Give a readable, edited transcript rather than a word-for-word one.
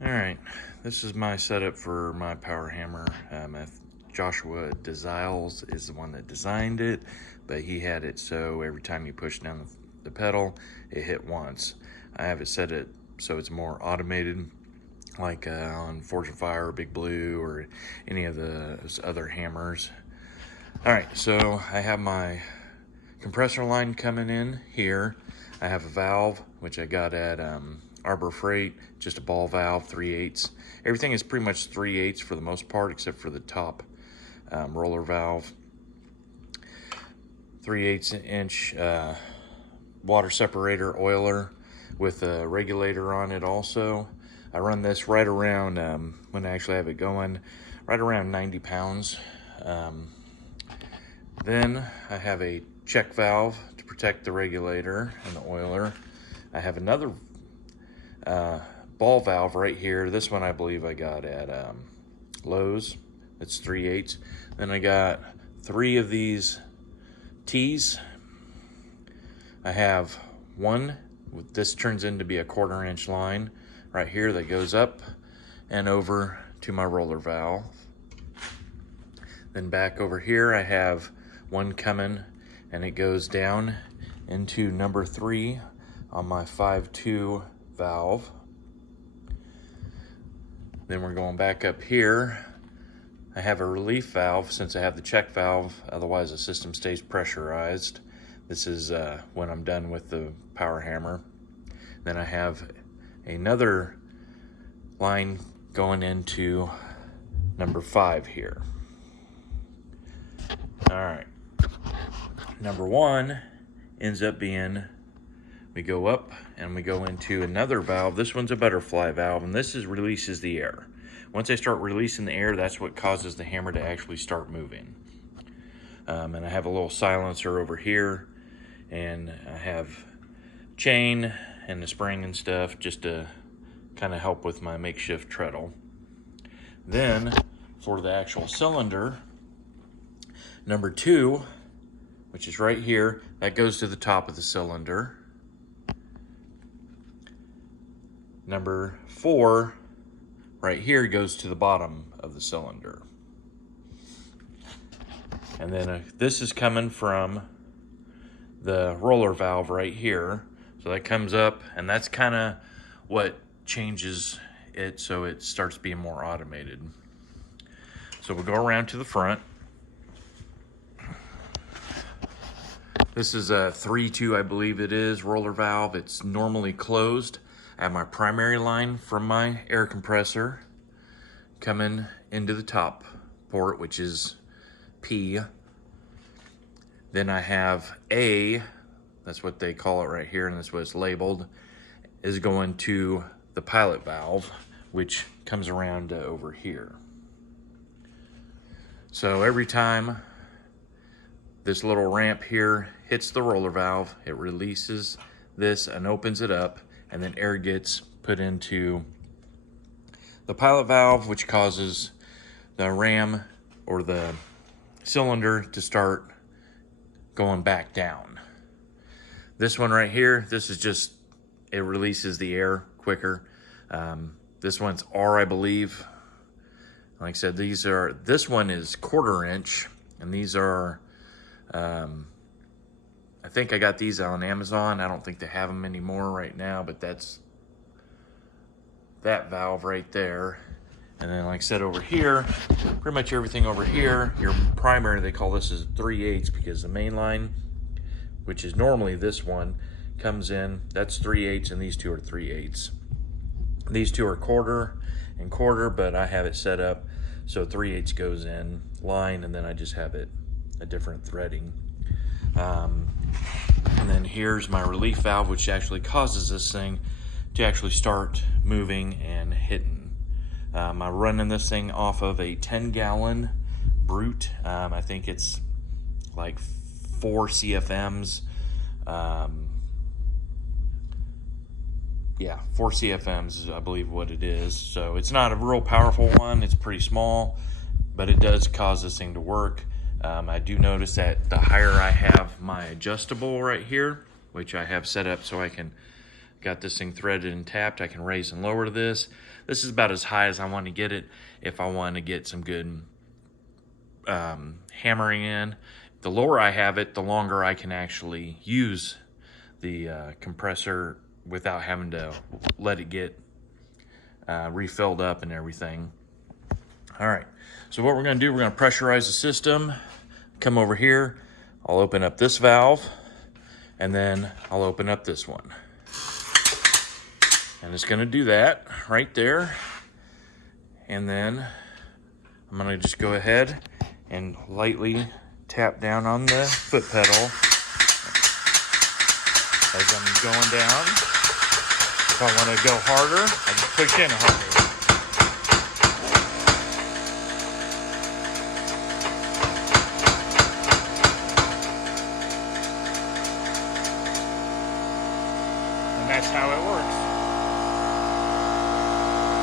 Alright, this is my setup for my power hammer. Joshua Delisle is the one that designed it, but he had it so every time you push down the pedal, it hit once. I have it set it so it's more automated, like on Fortune Fire or Big Blue or any of those other hammers. Alright, so I have my compressor line coming in here. I have a valve, which I got at Arbor Freight, just a ball valve, 3/8. Everything is pretty much 3/8 for the most part, except for the top roller valve. 3/8 inch water separator oiler with a regulator on it also. I run this right around, when I actually have it going, right around 90 pounds. Then I have a check valve to protect the regulator and the oiler. I have another ball valve right here. This one I believe I got at Lowe's. It's 3/8. Then I got 3 of these T's. I have one, this turns into be a 1/4 inch line right here that goes up and over to my roller valve. Then back over here I have one coming, and it goes down into number 3 on my 5/2 valve. Then we're going back up here. I have a relief valve since I have the check valve, otherwise the system stays pressurized. This is when I'm done with the power hammer. Then I have another line going into number 5 here. All right. Number 1 ends up being, we go up and we go into another valve. This one's a butterfly valve, and this releases the air. Once I start releasing the air, that's what causes the hammer to actually start moving. And I have a little silencer over here, and I have chain and the spring and stuff just to kind of help with my makeshift treadle. Then for the actual cylinder, number 2, which is right here, that goes to the top of the cylinder. Number 4 right here goes to the bottom of the cylinder. And then this is coming from the roller valve right here. So that comes up, and that's kind of what changes it so it starts being more automated. So we'll go around to the front. This is a 3/2, I believe it is, roller valve. It's normally closed. I have my primary line from my air compressor coming into the top port, which is P. Then I have A, that's what they call it right here, and that's what it's labeled, is going to the pilot valve, which comes around over here. So every time this little ramp here hits the roller valve, it releases this and opens it up, and then air gets put into the pilot valve, which causes the ram or the cylinder to start going back down. This one right here, this is just, it releases the air quicker. This one's R, I believe. Like I said, this one is 1/4 inch, and these are, I think I got these on Amazon. I don't think they have them anymore right now, but that's that valve right there. And then like I said, over here, pretty much everything over here, your primary, they call this is 3/8 because the main line, which is normally this one, comes in, that's 3/8, and these two are 3/8. These two are 1/4 and 1/4, but I have it set up so 3/8 goes in line, and then I just have it a different threading. And then here's my relief valve, which actually causes this thing to actually start moving and hitting. I'm running this thing off of a 10-gallon Brute. I think it's like 4 CFMs. Yeah, 4 CFMs is, I believe, what it is. So it's not a real powerful one. It's pretty small, but it does cause this thing to work. I do notice that the higher I have my adjustable right here, which I have set up so I can Got this thing threaded and tapped. I can raise and lower this. This is about as high as I want to get it if I want to get some good hammering in. The lower I have it, the longer I can actually use the compressor without having to let it get refilled up and everything. All right, so what we're gonna do, we're gonna pressurize the system. Come over here, I'll open up this valve, and then I'll open up this one. And it's gonna do that right there. And then I'm gonna just go ahead and lightly tap down on the foot pedal as I'm going down. If I wanna go harder, I just push in harder. And that's how it works.